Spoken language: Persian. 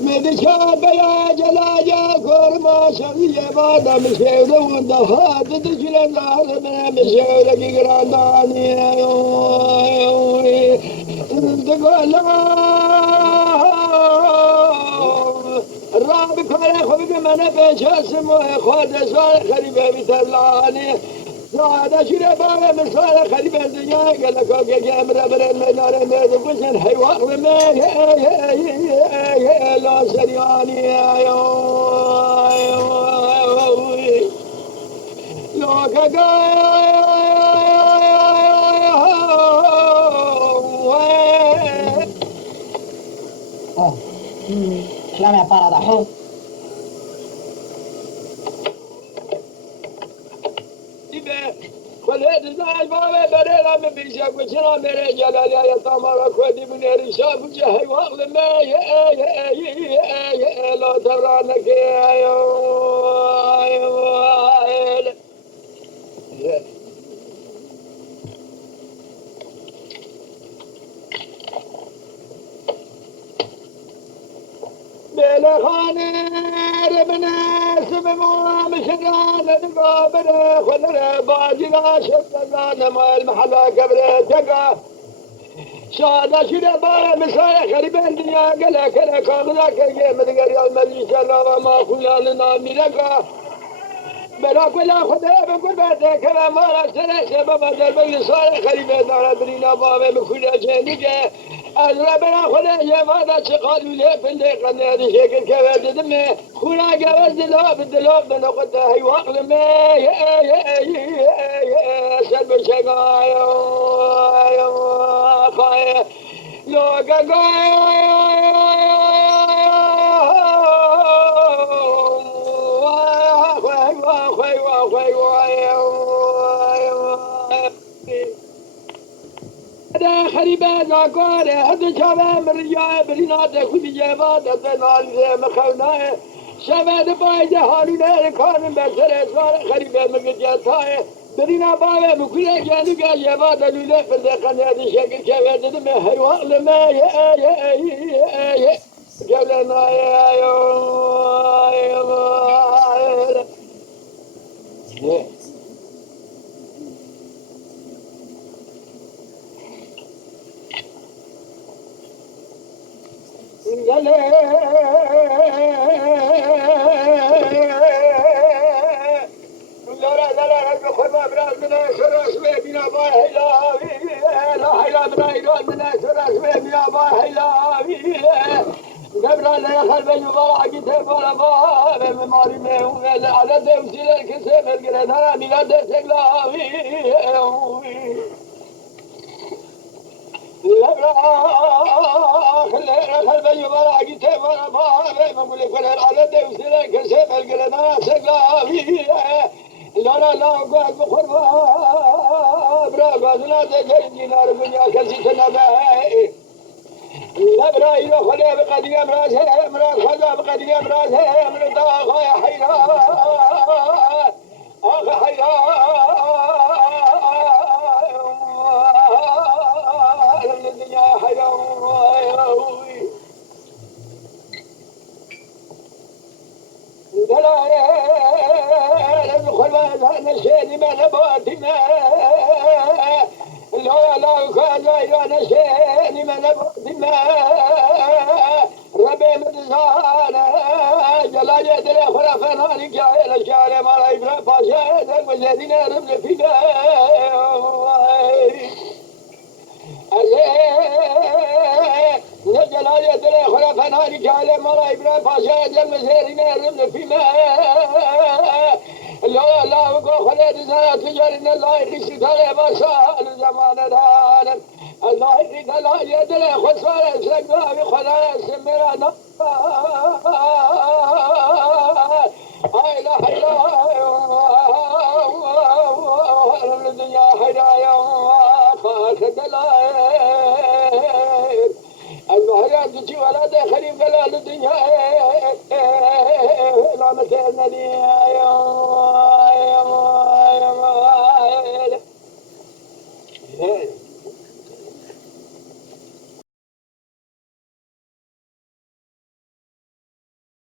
مدشا بلا جلاجا كورما شبيه بعد مشيو وندها تدشل النار من مشيو لك قراناني تقول الراب كان خبز من بيش اسمه خود سال خريبه بتلاني هذا شيء بابا من صار خريب الدنيا قال لك اوكي جامر بر المدار ميد بسن حيوان ما لا سرياني يا لو لا me para da ho خليت زاي بابا بريلا من بيشاك وشنا مري جلال يا تمارا كودي من رشاف وجهي واغل ما لا ترانك يا بلا خانر من اسم مشران القابر خلر باجنا شفنا ما المحلا قبل تقى شادا شدا بارا مسايا خريبين الدنيا قلا كلا كاملا كي مدقر يا المجلس الله ما كنا لنا ملقا بلا كلا خدا بقول بعد كلام ما سنه سبب درب صار خريبين دار برينا بابا بكل جنيك ربنا خدا يا ماذا شقال ولا بندق قنادي شكل كبد دم خونا جواز دلاب الدلاب بنقد هي واقل ما يا سلب شقايا خايا لو خريبة زاكورة هذا شباب مريا برينات خدي جواد تنال مخوناه شباب بايد هارونه كان بسر اسوار خريبة مجتاه برينا بابا مكلا جانو جواد لوله فدقنا هذا شكل كواد دم حيوان لما يا جلنا يا فلا للدنيا لا مثل النبي